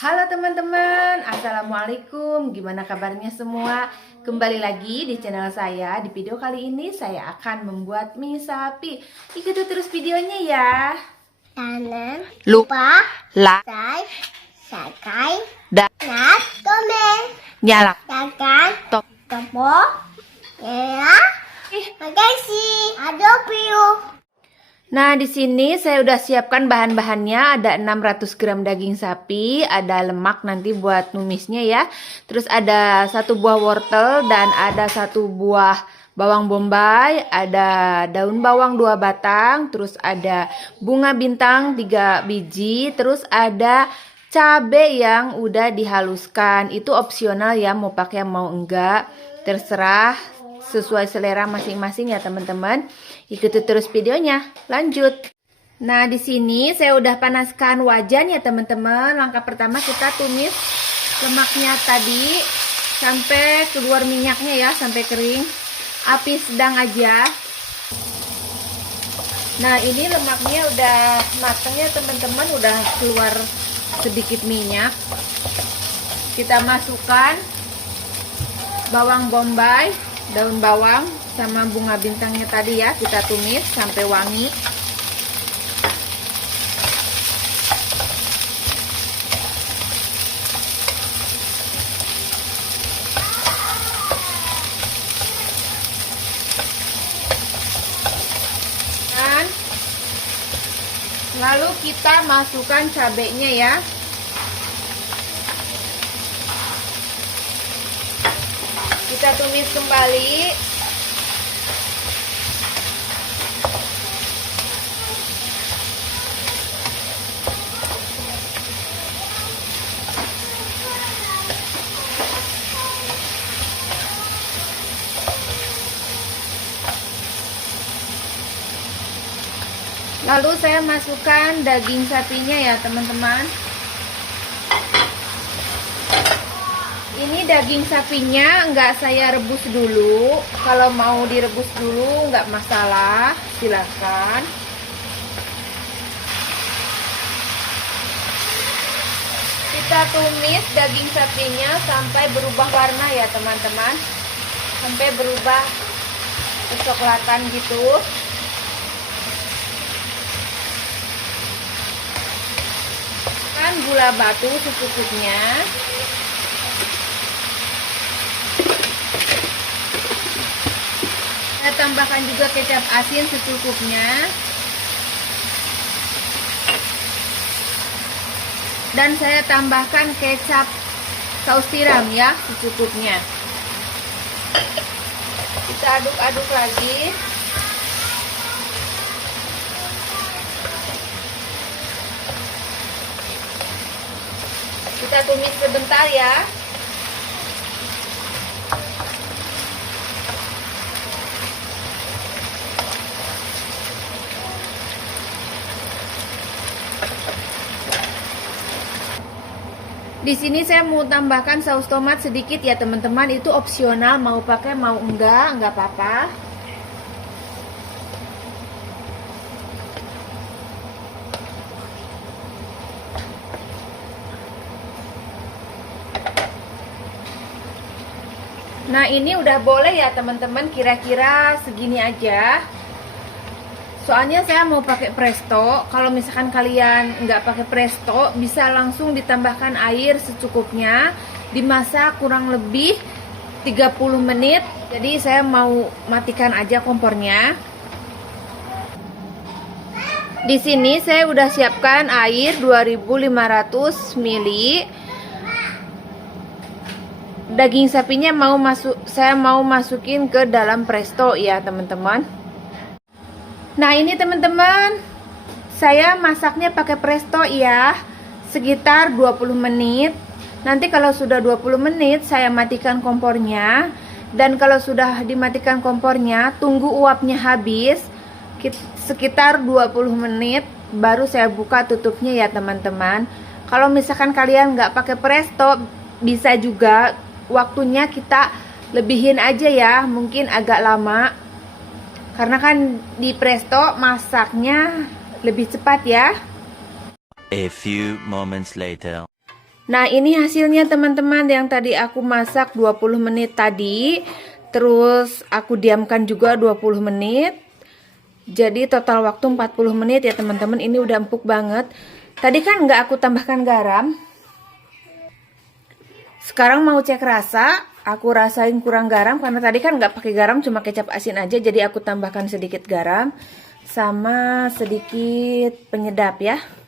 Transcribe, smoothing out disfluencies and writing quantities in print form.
Halo teman-teman, Assalamualaikum. Gimana kabarnya semua? Kembali lagi di channel saya. Di video kali ini saya akan membuat mie sapi. Ikuti terus videonya ya. Jangan Lupa like, subscribe, dan komen, nyala tekan tombol merah. Makasih. I love you. Nah, di sini saya udah siapkan bahan-bahannya. Ada 600 gram daging sapi, ada lemak nanti buat numisnya ya. Terus ada 1 buah wortel dan ada 1 buah bawang bombay, ada daun bawang 2 batang, terus ada bunga bintang 3 biji, terus ada cabai yang udah dihaluskan. Itu opsional ya, mau pakai mau enggak, terserah sesuai selera masing-masing ya teman-teman. Ikuti terus videonya. Lanjut. Nah, di sini saya udah panaskan wajan ya teman-teman. Langkah pertama kita tumis lemaknya tadi sampai keluar minyaknya ya, sampai kering. Api sedang aja. Nah, ini lemaknya udah matang ya teman-teman, udah keluar sedikit minyak. Kita masukkan bawang bombay, daun bawang sama bunga bintangnya tadi ya, kita tumis sampai wangi. Dan lalu kita masukkan cabenya ya. Kita tumis kembali. Lalu saya masukkan daging sapinya ya teman-teman. Ini daging sapinya enggak saya rebus dulu. Kalau mau direbus dulu enggak masalah, silakan. Kita tumis daging sapinya sampai berubah warna ya teman-teman. Sampai berubah kecoklatan gitu. Gula batu secukupnya. Saya tambahkan juga kecap asin secukupnya. Dan saya tambahkan kecap saus tiram ya secukupnya. Kita aduk-aduk lagi. Kita tumis sebentar ya. Di sini saya mau tambahkan saus tomat sedikit ya teman-teman. Itu opsional, mau pakai mau enggak apa-apa. Nah, ini udah boleh ya teman-teman, kira-kira segini aja. Soalnya saya mau pakai presto. Kalau misalkan kalian nggak pakai presto, bisa langsung ditambahkan air secukupnya. Dimasak kurang lebih 30 menit. Jadi saya mau matikan aja kompornya. Di sini saya udah siapkan air 2500 ml. Daging sapinya saya mau masukin ke dalam presto ya teman-teman. Nah, ini teman-teman, saya masaknya pakai presto ya, sekitar 20 menit. Nanti kalau sudah 20 menit saya matikan kompornya. Dan kalau sudah dimatikan kompornya, tunggu uapnya habis sekitar 20 menit baru saya buka tutupnya ya teman-teman. Kalau misalkan kalian nggak pakai presto, bisa juga waktunya kita lebihin aja ya, mungkin agak lama. Karena kan di presto masaknya lebih cepat ya. A few moments later. Nah, ini hasilnya teman-teman yang tadi aku masak 20 menit tadi. Terus aku diamkan juga 20 menit. Jadi total waktu 40 menit ya teman-teman. Ini udah empuk banget. Tadi kan nggak aku tambahkan garam. Sekarang mau cek rasa. Aku rasain kurang garam karena tadi kan nggak pakai garam, cuma kecap asin aja. Jadi aku tambahkan sedikit garam sama sedikit penyedap ya.